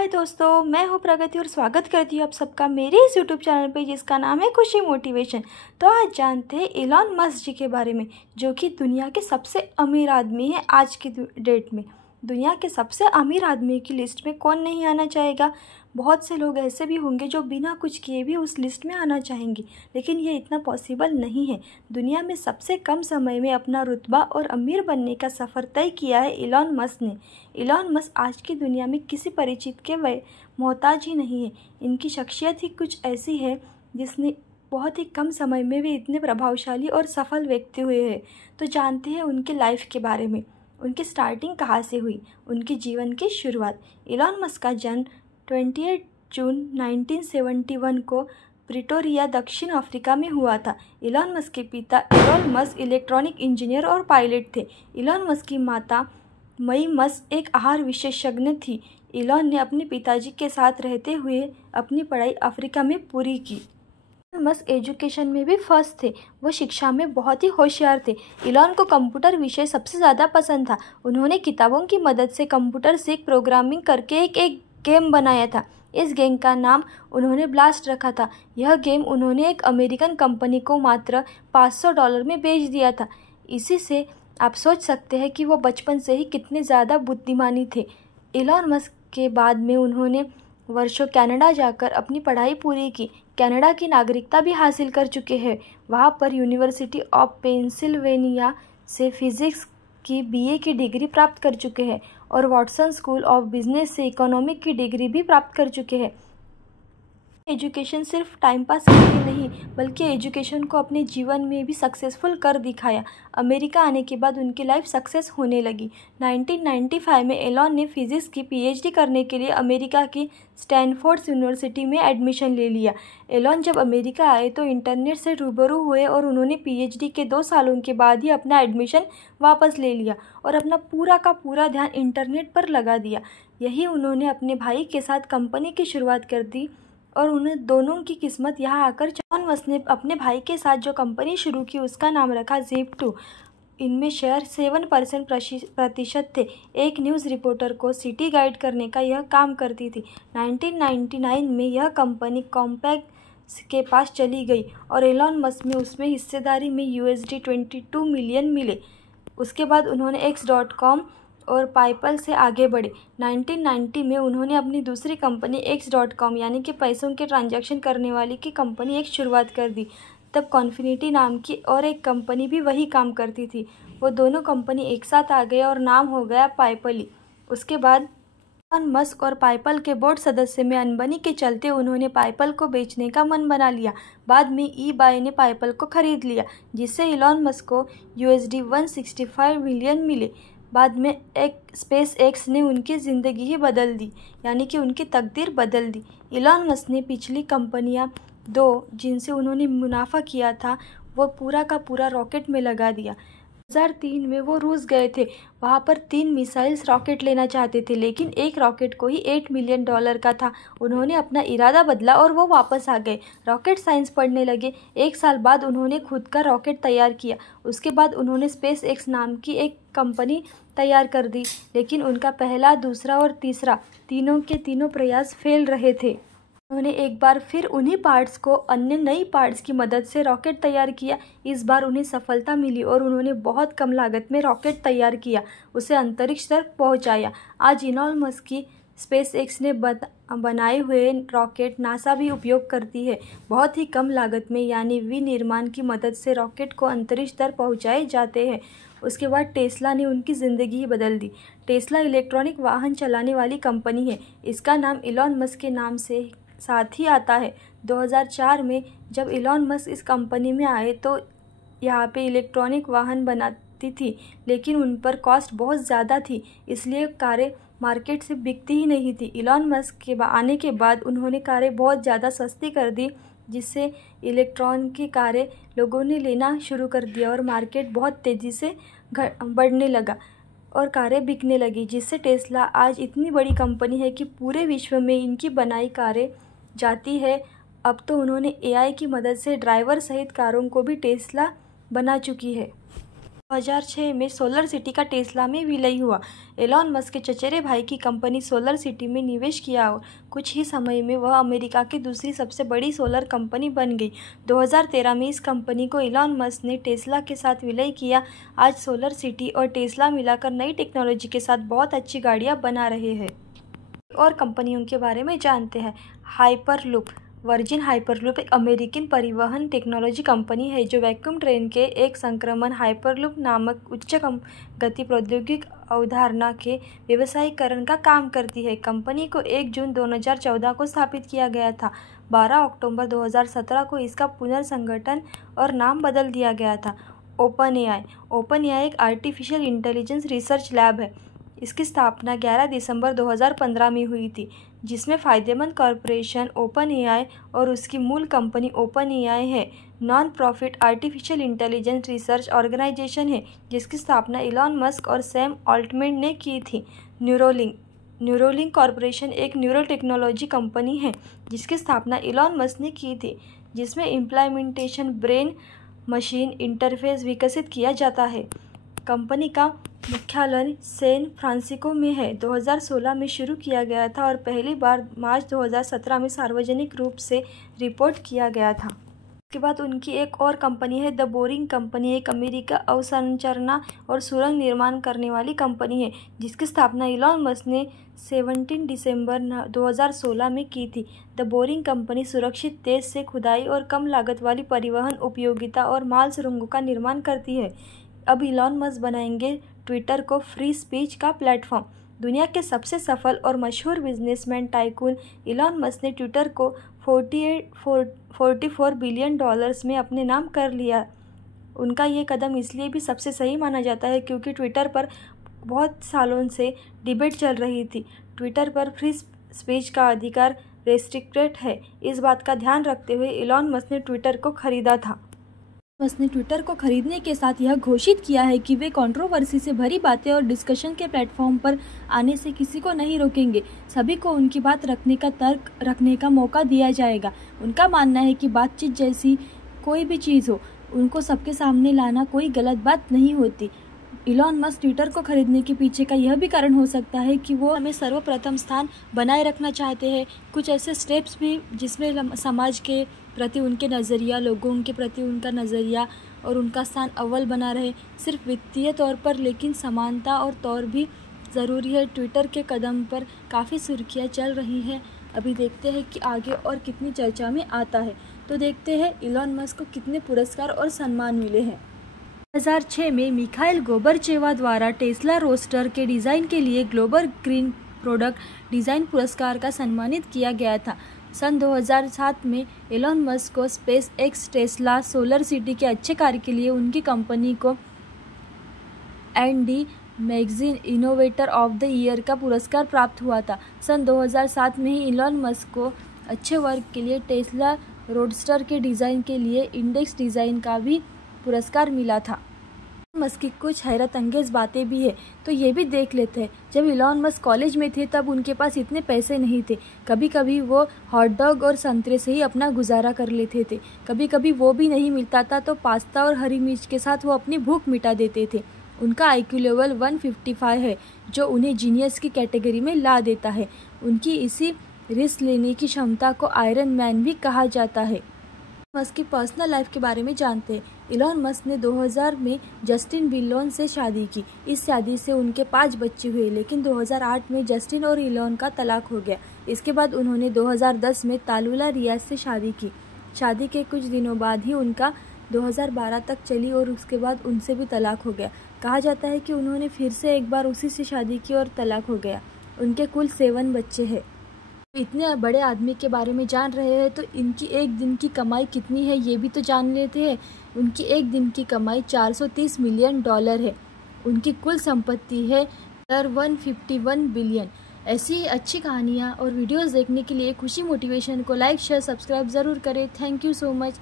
हाय दोस्तों, मैं हूँ प्रगति और स्वागत करती हूँ आप सबका मेरे इस यूट्यूब चैनल पे जिसका नाम है खुशी मोटिवेशन। तो आज जानते हैं इलॉन मस्क जी के बारे में, जो कि दुनिया के सबसे अमीर आदमी है आज की डेट में। दुनिया के सबसे अमीर आदमी की लिस्ट में कौन नहीं आना चाहेगा। बहुत से लोग ऐसे भी होंगे जो बिना कुछ किए भी उस लिस्ट में आना चाहेंगे, लेकिन ये इतना पॉसिबल नहीं है। दुनिया में सबसे कम समय में अपना रुतबा और अमीर बनने का सफ़र तय किया है इलॉन मस्क ने। इलॉन मस्क आज की दुनिया में किसी परिचित के मोहताज ही नहीं है। इनकी शख्सियत ही कुछ ऐसी है जिसने बहुत ही कम समय में वे इतने प्रभावशाली और सफल व्यक्ति हुए हैं। तो जानते हैं उनके लाइफ के बारे में, उनकी स्टार्टिंग कहाँ से हुई, उनके जीवन की शुरुआत। इलॉन मस्क का जन्म 28 जून 1971 को प्रिटोरिया, दक्षिण अफ्रीका में हुआ था। इलॉन मस्क के पिता एरॉल मस्क इलेक्ट्रॉनिक इंजीनियर और पायलट थे। इलॉन मस्क की माता मई मस्क एक आहार विशेषज्ञ थी। इलॉन ने अपने पिताजी के साथ रहते हुए अपनी पढ़ाई अफ्रीका में पूरी की। मस्क एजुकेशन में भी फर्स्ट थे। वो शिक्षा में बहुत ही होशियार थे। इलॉन को कंप्यूटर विषय सबसे ज़्यादा पसंद था। उन्होंने किताबों की मदद से कंप्यूटर सीख प्रोग्रामिंग करके एक गेम बनाया था। इस गेम का नाम उन्होंने ब्लास्ट रखा था। यह गेम उन्होंने एक अमेरिकन कंपनी को मात्र $500 में बेच दिया था। इसी से आप सोच सकते हैं कि वो बचपन से ही कितने ज़्यादा बुद्धिमानी थे। इलॉन मस्क के बाद में उन्होंने वर्षों कनाडा जाकर अपनी पढ़ाई पूरी की। कनाडा की नागरिकता भी हासिल कर चुके हैं। वहाँ पर यूनिवर्सिटी ऑफ पेंसिल्वेनिया से फिज़िक्स की BA की डिग्री प्राप्त कर चुके हैं और वॉटसन स्कूल ऑफ बिजनेस से इकोनॉमिक की डिग्री भी प्राप्त कर चुके हैं। एजुकेशन सिर्फ टाइम पास के लिए नहीं, बल्कि एजुकेशन को अपने जीवन में भी सक्सेसफुल कर दिखाया। अमेरिका आने के बाद उनकी लाइफ सक्सेस होने लगी। 1995 में एलॉन ने फिज़िक्स की PhD करने के लिए अमेरिका की स्टैनफोर्ड यूनिवर्सिटी में एडमिशन ले लिया। एलॉन जब अमेरिका आए तो इंटरनेट से रूबरू हुए और उन्होंने PhD के 2 सालों के बाद ही अपना एडमिशन वापस ले लिया और अपना पूरा का पूरा ध्यान इंटरनेट पर लगा दिया। यही उन्होंने अपने भाई के साथ कंपनी की शुरुआत कर दी और उन्हें दोनों की किस्मत यहाँ आकर इलॉन मस्क ने अपने भाई के साथ जो कंपनी शुरू की उसका नाम रखा Zip2। इनमें शेयर 7% थे। एक न्यूज़ रिपोर्टर को सिटी गाइड करने का यह काम करती थी। 1999 में यह कंपनी कॉम्पैक्ट के पास चली गई और एलॉन मस्क में उसमें हिस्सेदारी में $22 मिलियन मिले। उसके बाद उन्होंने X.com और पायपल से आगे बढ़े। 1990 में उन्होंने अपनी दूसरी कंपनी X.com यानी कि पैसों के ट्रांजैक्शन करने वाली की कंपनी एक शुरुआत कर दी। तब कॉन्फिनिटी नाम की और एक कंपनी भी वही काम करती थी। वो दोनों कंपनी एक साथ आ गए और नाम हो गया पायपली। उसके बाद इलॉन मस्क और पायपल के बोर्ड सदस्य में अनबनी के चलते उन्होंने पायपल को बेचने का मन बना लिया। बाद में eBay ने पायपल को खरीद लिया, जिससे इलॉन मस्क को $165 मिलियन मिले। बाद में एक SpaceX ने उनकी ज़िंदगी ही बदल दी, यानी कि उनकी तकदीर बदल दी। इलॉन मस्क ने पिछली कंपनियां 2 जिनसे उन्होंने मुनाफा किया था वो पूरा का पूरा रॉकेट में लगा दिया। 2003 में वो रूस गए थे। वहाँ पर 3 मिसाइल्स रॉकेट लेना चाहते थे, लेकिन एक रॉकेट को ही $8 मिलियन का था। उन्होंने अपना इरादा बदला और वो वापस आ गए। रॉकेट साइंस पढ़ने लगे। 1 साल बाद उन्होंने खुद का रॉकेट तैयार किया। उसके बाद उन्होंने SpaceX नाम की एक कंपनी तैयार कर दी, लेकिन उनका पहला, दूसरा और तीसरा तीनों के तीनों प्रयास फेल रहे थे। उन्होंने एक बार फिर उन्हीं पार्ट्स को अन्य नई पार्ट्स की मदद से रॉकेट तैयार किया। इस बार उन्हें सफलता मिली और उन्होंने बहुत कम लागत में रॉकेट तैयार किया, उसे अंतरिक्ष तक पहुंचाया। आज इलॉन मस्क की SpaceX ने बनाए हुए रॉकेट नासा भी उपयोग करती है। बहुत ही कम लागत में यानी विनिर्माण की मदद से रॉकेट को अंतरिक्ष तक पहुँचाए जाते हैं। उसके बाद टेस्ला ने उनकी ज़िंदगी ही बदल दी। टेस्ला इलेक्ट्रॉनिक वाहन चलाने वाली कंपनी है। इसका नाम इलॉन मस्क के नाम से साथ ही आता है। 2004 में जब इलॉन मस्क इस कंपनी में आए तो यहाँ पे इलेक्ट्रॉनिक वाहन बनाती थी, लेकिन उन पर कॉस्ट बहुत ज़्यादा थी, इसलिए कारें मार्केट से बिकती ही नहीं थी। इलॉन मस्क के आने के बाद उन्होंने कारें बहुत ज़्यादा सस्ती कर दी, जिससे इलेक्ट्रॉन की कारें लोगों ने लेना शुरू कर दिया और मार्केट बहुत तेज़ी से बढ़ने लगा और कारें बिकने लगी, जिससे टेस्ला आज इतनी बड़ी कंपनी है कि पूरे विश्व में इनकी बनाई कारें जाती है। अब तो उन्होंने AI की मदद से ड्राइवर सहित कारों को भी टेस्ला बना चुकी है। 2006 में सोलर सिटी का टेस्ला में विलय हुआ। एलॉन मस्क के चचेरे भाई की कंपनी सोलर सिटी में निवेश किया और कुछ ही समय में वह अमेरिका की दूसरी सबसे बड़ी सोलर कंपनी बन गई। 2013 में इस कंपनी को एलॉन मस्क ने टेस्ला के साथ विलय किया। आज सोलर सिटी और टेस्ला मिलाकर नई टेक्नोलॉजी के साथ बहुत अच्छी गाड़ियाँ बना रहे हैं। और कंपनियों के बारे में जानते हैं। हाइपरलूप। वर्जिन हाइपरलूप एक अमेरिकन परिवहन टेक्नोलॉजी कंपनी है जो वैक्यूम ट्रेन के एक संक्रमण हाइपरलूप नामक उच्च गति प्रौद्योगिक अवधारणा के व्यवसायीकरण का काम करती है। कंपनी को 1 जून 2014 को स्थापित किया गया था। 12 अक्टूबर 2017 को इसका पुनर्संगठन और नाम बदल दिया गया था। ओपन एआई एक आर्टिफिशियल इंटेलिजेंस रिसर्च लैब है। इसकी स्थापना 11 दिसंबर 2015 में हुई थी, जिसमें फ़ायदेमंद कॉरपोरेशन ओपन एआई और उसकी मूल कंपनी ओपन एआई है। Non profit artificial intelligence research organisation है जिसकी स्थापना इलॉन मस्क और सैम ऑल्टमैन ने की थी। न्यूरोलिंक कॉरपोरेशन एक न्यूरो टेक्नोलॉजी कंपनी है जिसकी स्थापना इलॉन मस्क ने की थी, जिसमें इम्प्लीमेंटेशन ब्रेन मशीन इंटरफेस विकसित किया जाता है। कंपनी का मुख्यालय सैन फ्रांसिस्को में है। 2016 में शुरू किया गया था और पहली बार मार्च 2017 में सार्वजनिक रूप से रिपोर्ट किया गया था। उसके बाद उनकी एक और कंपनी है द बोरिंग कंपनी, एक अमेरिका अवसंरचना और सुरंग निर्माण करने वाली कंपनी है जिसकी स्थापना इलॉन मस्क ने 17 दिसंबर 2016 में की थी। द बोरिंग कंपनी सुरक्षित, तेज से खुदाई और कम लागत वाली परिवहन उपयोगिता और माल सुरंगों का निर्माण करती है। अब इलॉन मस्क बनाएंगे ट्विटर को फ्री स्पीच का प्लेटफॉर्म। दुनिया के सबसे सफल और मशहूर बिजनेसमैन टाइकून इलॉन मस्क ने ट्विटर को 44 बिलियन डॉलर्स में अपने नाम कर लिया। उनका ये कदम इसलिए भी सबसे सही माना जाता है क्योंकि ट्विटर पर बहुत सालों से डिबेट चल रही थी। ट्विटर पर फ्री स्पीच का अधिकार रेस्ट्रिक्टेड है। इस बात का ध्यान रखते हुए इलॉन मस्क ने ट्विटर को खरीदा था। मस्क ने ट्विटर को खरीदने के साथ यह घोषित किया है कि वे कंट्रोवर्सी से भरी बातें और डिस्कशन के प्लेटफॉर्म पर आने से किसी को नहीं रोकेंगे। सभी को उनकी बात रखने का तर्क रखने का मौका दिया जाएगा। उनका मानना है कि बातचीत जैसी कोई भी चीज़ हो, उनको सबके सामने लाना कोई गलत बात नहीं होती। इलॉन मस्क ट्विटर को खरीदने के पीछे का यह भी कारण हो सकता है कि वो हमें सर्वप्रथम स्थान बनाए रखना चाहते हैं। कुछ ऐसे स्टेप्स भी जिसमें समाज के प्रति उनके नज़रिया, लोगों के प्रति उनका नज़रिया और उनका स्थान अव्वल बना रहे। सिर्फ वित्तीय तौर पर लेकिन समानता और तौर भी ज़रूरी है। ट्विटर के कदम पर काफ़ी सुर्खियाँ चल रही है। अभी देखते हैं कि आगे और कितनी चर्चा में आता है। तो देखते हैं इलॉन मस्क को कितने पुरस्कार और सम्मान मिले हैं। 2006 में मिखाइल गोबरचेवा द्वारा टेस्ला रोस्टर के डिज़ाइन के लिए ग्लोबल ग्रीन प्रोडक्ट डिज़ाइन पुरस्कार का सम्मानित किया गया था। सन 2007 में एलॉन मस्क को space x Tesla solar city के अच्छे कार्य के लिए उनकी कंपनी को Andy magazine innovator of the year का पुरस्कार प्राप्त हुआ था। सन 2007 में ही एलॉन मस्क को अच्छे वर्क के लिए टेस्ला रोडस्टर के डिज़ाइन के लिए इंडेक्स डिज़ाइन का भी पुरस्कार मिला था। मस्क की कुछ हैरत अंगेज बातें भी है, तो ये भी देख लेते हैं। जब इलॉन मस्क कॉलेज में थे तब उनके पास इतने पैसे नहीं थे। कभी कभी वो हॉट डॉग और संतरे से ही अपना गुजारा कर लेते थे। कभी कभी वो भी नहीं मिलता था तो पास्ता और हरी मिर्च के साथ वो अपनी भूख मिटा देते थे। उनका IQ लेवल 155 है जो उन्हें जीनियस की कैटेगरी में ला देता है। उनकी इसी रिस्क लेने की क्षमता को आयरन मैन भी कहा जाता है। मस्क की पर्सनल लाइफ के बारे में जानते हैं। इलॉन मस्क ने 2000 में जस्टिन बिलोन से शादी की। इस शादी से उनके 5 बच्चे हुए, लेकिन 2008 में जस्टिन और इलॉन का तलाक हो गया। इसके बाद उन्होंने 2010 में तालुला रियाज से शादी की। शादी के कुछ दिनों बाद ही उनका 2012 तक चली और उसके बाद उनसे भी तलाक हो गया। कहा जाता है कि उन्होंने फिर से एक बार उसी से शादी की और तलाक हो गया। उनके कुल 7 बच्चे हैं। इतने बड़े आदमी के बारे में जान रहे हैं तो इनकी एक दिन की कमाई कितनी है ये भी तो जान लेते हैं। उनकी एक दिन की कमाई $430 मिलियन है। उनकी कुल संपत्ति है 151 बिलियन। ऐसी ही अच्छी कहानियाँ और वीडियोस देखने के लिए खुशी मोटिवेशन को लाइक, शेयर, सब्सक्राइब ज़रूर करें। Thank you so much.